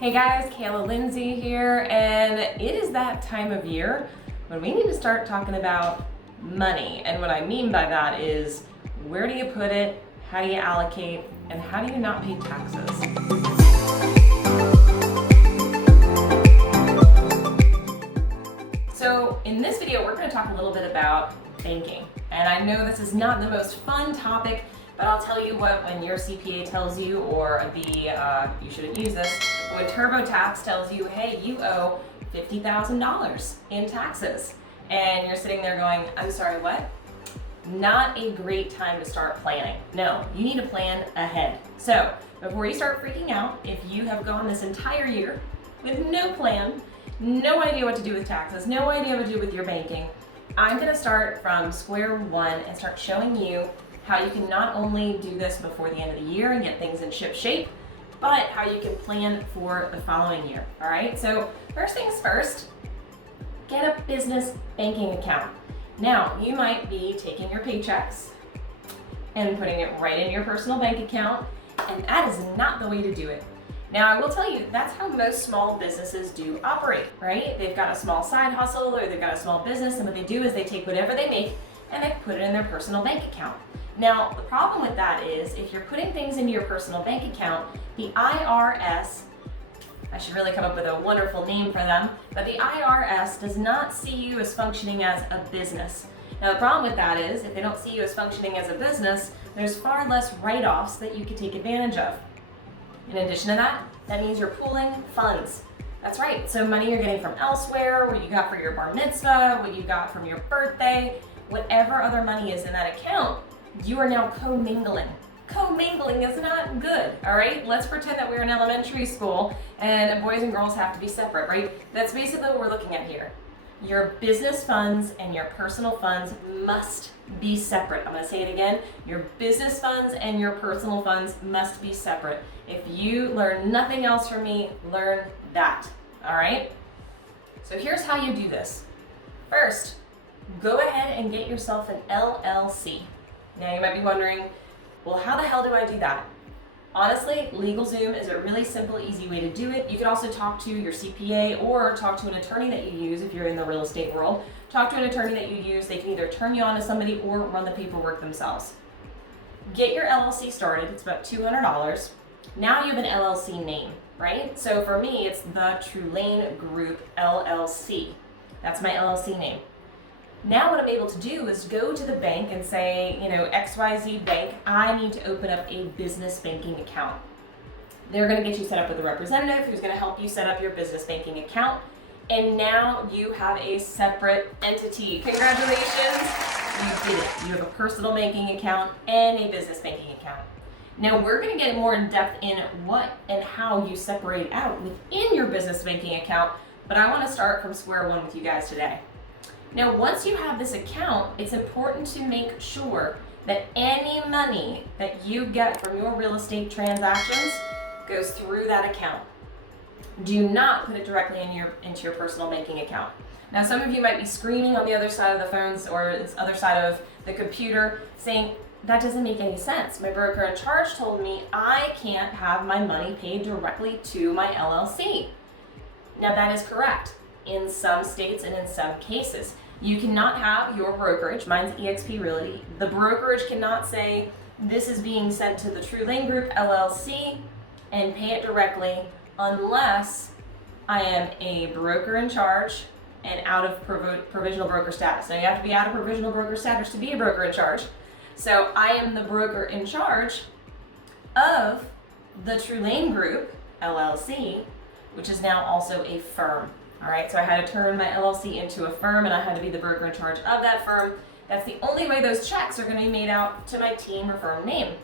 Hey guys, Kayla Lindsey here, and it is that time of year when we need to start talking about money. And what I mean by that is, where do you put it, how do you allocate, and how do you not pay taxes? So in this video, we're going to talk a little bit about banking. And I know this is not the most fun topic, but I'll tell you what, when your CPA tells you, or you shouldn't use this, when TurboTax tells you, hey, you owe $50,000 in taxes, and you're sitting there going, I'm sorry, what? Not a great time to start planning. No, you need to plan ahead. So before you start freaking out, if you have gone this entire year with no plan, no idea what to do with taxes, no idea what to do with your banking, I'm gonna start from square one and start showing you how you can not only do this before the end of the year and get things in ship shape, but how you can plan for the following year, all right? So first things first, get a business banking account. Now, you might be taking your paychecks and putting it right in your personal bank account, and that is not the way to do it. Now, I will tell you, that's how most small businesses do operate, right? They've got a small side hustle or they've got a small business, and what they do is they take whatever they make and they put it in their personal bank account. Now, the problem with that is if you're putting things into your personal bank account, the IRS, I should really come up with a wonderful name for them, but the IRS does not see you as functioning as a business. Now, the problem with that is if they don't see you as functioning as a business, there's far less write-offs that you can take advantage of. In addition to that, that means you're pooling funds. That's right, so money you're getting from elsewhere, what you got for your bar mitzvah, what you got from your birthday, whatever other money is in that account, you are now commingling. Commingling is not good, all right? Let's pretend that we're in elementary school and boys and girls have to be separate, right? That's basically what we're looking at here. Your business funds and your personal funds must be separate. I'm gonna say it again. Your business funds and your personal funds must be separate. If you learn nothing else from me, learn that, all right? So here's how you do this. First, go ahead and get yourself an LLC. Now you might be wondering, well, how the hell do I do that? Honestly, LegalZoom is a really simple, easy way to do it. You can also talk to your CPA or talk to an attorney that you use if you're in the real estate world. Talk to an attorney that you use. They can either turn you on to somebody or run the paperwork themselves. Get your LLC started. It's about $200. Now you have an LLC name, right? So for me, it's the True Lane Group LLC. That's my LLC name. Now what I'm able to do is go to the bank and say, XYZ Bank, I need to open up a business banking account. They're going to get you set up with a representative who's going to help you set up your business banking account. And now you have a separate entity. Congratulations, you did it. You have a personal banking account and a business banking account. Now we're going to get more in depth in what and how you separate out within your business banking account, but I want to start from square one with you guys today. Now, once you have this account, it's important to make sure that any money that you get from your real estate transactions goes through that account. Do not put it directly into your personal banking account. Now, some of you might be screaming on the other side of the phones or this other side of the computer saying, that doesn't make any sense. My broker in charge told me I can't have my money paid directly to my LLC. Now, that is correct. In some states and in some cases. You cannot have your brokerage, mine's eXp Realty, the brokerage cannot say this is being sent to the True Lane Group LLC and pay it directly unless I am a broker in charge and out of provisional broker status. Now you have to be out of provisional broker status to be a broker in charge. So I am the broker in charge of the True Lane Group LLC, which is now also a firm. All right, so I had to turn my LLC into a firm and I had to be the broker in charge of that firm. That's the only way those checks are going to be made out to my team or firm name.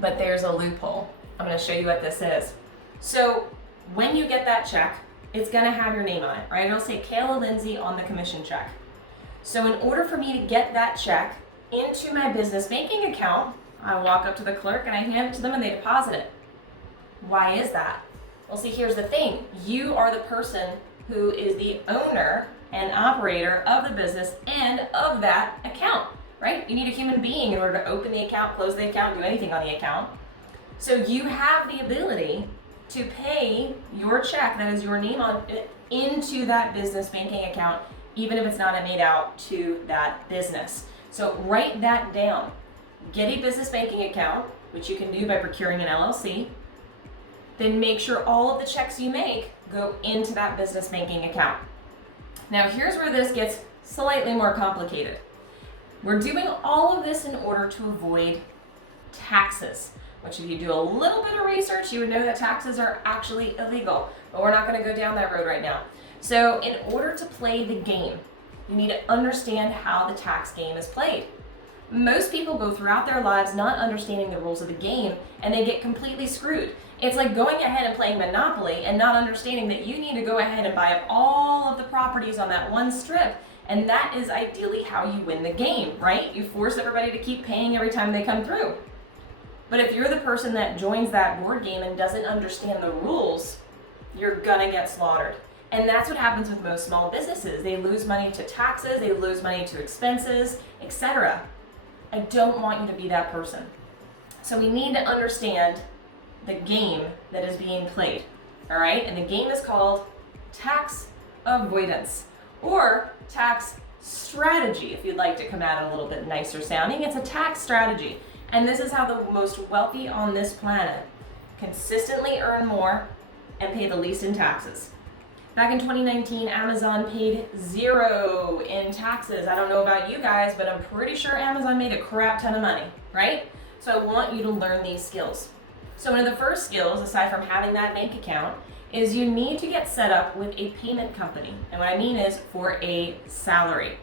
But there's a loophole. I'm going to show you what this is. So when you get that check, it's going to have your name on it, right? It'll say Kayla Lindsey on the commission check. So in order for me to get that check into my business banking account, I walk up to the clerk and I hand it to them and they deposit it. Why is that? Well, see, here's the thing. You are the person who is the owner and operator of the business and of that account, right? You need a human being in order to open the account, close the account, do anything on the account. So you have the ability to pay your check that is your name on it into that business banking account, even if it's not made out to that business. So write that down. Get a business banking account, which you can do by procuring an LLC. Then make sure all of the checks you make go into that business banking account. Now here's where this gets slightly more complicated. We're doing all of this in order to avoid taxes, which if you do a little bit of research, you would know that taxes are actually illegal, but we're not going to go down that road right now. So in order to play the game, you need to understand how the tax game is played. Most people go throughout their lives not understanding the rules of the game, and they get completely screwed. It's like going ahead and playing Monopoly and not understanding that you need to go ahead and buy up all of the properties on that one strip, and that is ideally how you win the game, right? You force everybody to keep paying every time they come through. But if you're the person that joins that board game and doesn't understand the rules, you're gonna get slaughtered. And that's what happens with most small businesses. They lose money to taxes, they lose money to expenses, etc. I don't want you to be that person. So we need to understand the game that is being played, all right? And the game is called tax avoidance or tax strategy, if you'd like to come at it a little bit nicer sounding. It's a tax strategy. And this is how the most wealthy on this planet consistently earn more and pay the least in taxes. Back in 2019, Amazon paid 0 in taxes. I don't know about you guys, but I'm pretty sure Amazon made a crap ton of money, right? So I want you to learn these skills. So one of the first skills, aside from having that bank account, is you need to get set up with a payment company. And what I mean is for a salary.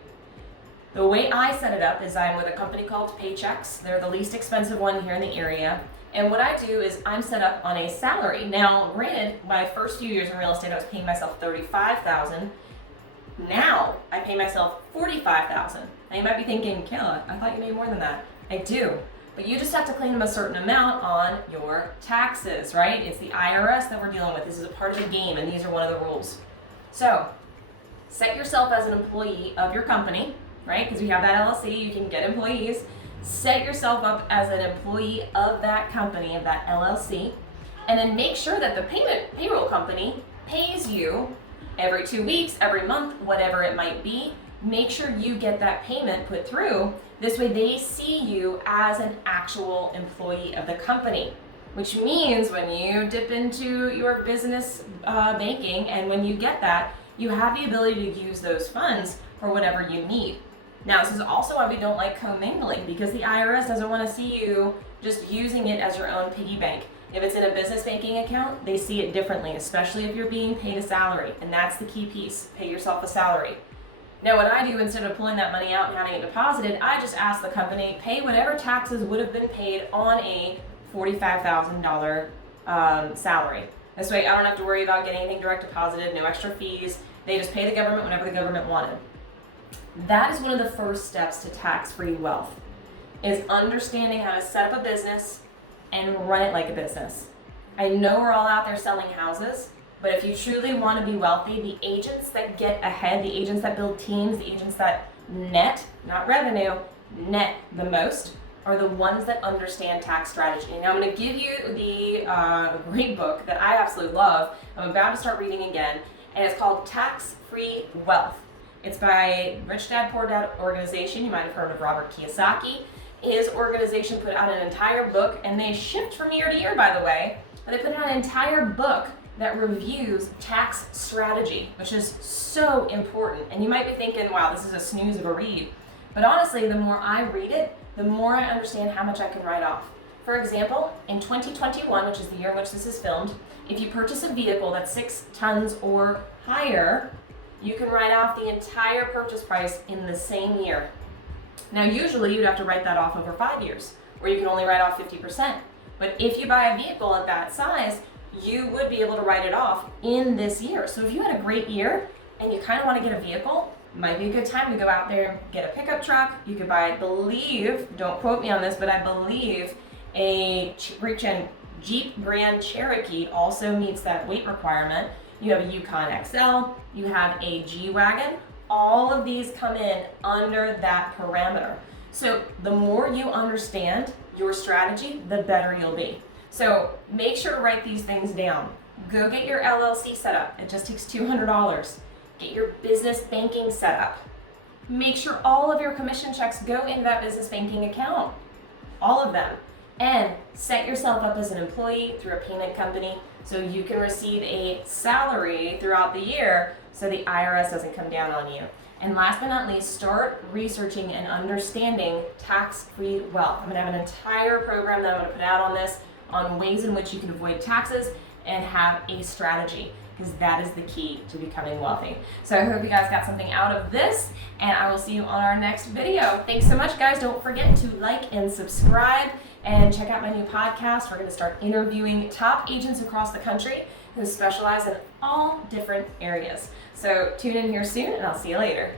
The way I set it up is I'm with a company called Paychecks. They're the least expensive one here in the area. And what I do is I'm set up on a salary. Now, granted, my first few years in real estate, I was paying myself $35,000. Now I pay myself $45,000. Now you might be thinking, Kayla, I thought you made more than that. I do, but you just have to claim a certain amount on your taxes, right? It's the IRS that we're dealing with. This is a part of the game, and these are one of the rules. So set yourself as an employee of your company, right? Because we have that LLC, you can get employees. Set yourself up as an employee of that company, of that LLC, and then make sure that the payroll company pays you every 2 weeks, every month, whatever it might be. Make sure you get that payment put through. This way they see you as an actual employee of the company, which means when you dip into your business banking and when you get that, you have the ability to use those funds for whatever you need. Now, this is also why we don't like commingling, because the IRS doesn't want to see you just using it as your own piggy bank. If it's in a business banking account, they see it differently, especially if you're being paid a salary, and that's the key piece. Pay yourself a salary. Now, what I do, instead of pulling that money out and having it deposited, I just ask the company, pay whatever taxes would have been paid on a $45,000 salary. This way, I don't have to worry about getting anything direct deposited, no extra fees. They just pay the government whenever the government wanted. That is one of the first steps to tax-free wealth, is understanding how to set up a business and run it like a business. I know we're all out there selling houses, but if you truly want to be wealthy, the agents that get ahead, the agents that build teams, the agents that net, not revenue, net the most, are the ones that understand tax strategy. Now I'm going to give you the great book that I absolutely love. I'm about to start reading again, and it's called Tax-Free Wealth. It's by Rich Dad Poor Dad organization. You might have heard of Robert Kiyosaki. His organization put out an entire book, and they shift from year to year, by the way, but they put out an entire book that reviews tax strategy, which is so important. And you might be thinking, wow, this is a snooze of a read. But honestly, the more I read it, the more I understand how much I can write off. For example, in 2021, which is the year in which this is filmed, if you purchase a vehicle that's 6 tons or higher, you can write off the entire purchase price in the same year. Now, usually you'd have to write that off over 5 years, where you can only write off 50%. But if you buy a vehicle of that size, you would be able to write it off in this year. So if you had a great year and you kind of want to get a vehicle, might be a good time to go out there and get a pickup truck. You could buy, I believe, don't quote me on this, but I believe a Jeep Grand Cherokee also meets that weight requirement. You have a Yukon XL, you have a G-Wagon. All of these come in under that parameter. So the more you understand your strategy, the better you'll be. So make sure to write these things down. Go get your LLC set up. It just takes $200. Get your business banking set up. Make sure all of your commission checks go into that business banking account. All of them. And set yourself up as an employee through a payment company so you can receive a salary throughout the year so the IRS doesn't come down on you. And last but not least, start researching and understanding tax-free wealth. I'm gonna have an entire program that I'm gonna put out on this, on ways in which you can avoid taxes and have a strategy, because that is the key to becoming wealthy. So I hope you guys got something out of this, and I will see you on our next video. Thanks so much, guys. Don't forget to like and subscribe and check out my new podcast. We're gonna start interviewing top agents across the country who specialize in all different areas. So tune in here soon, and I'll see you later.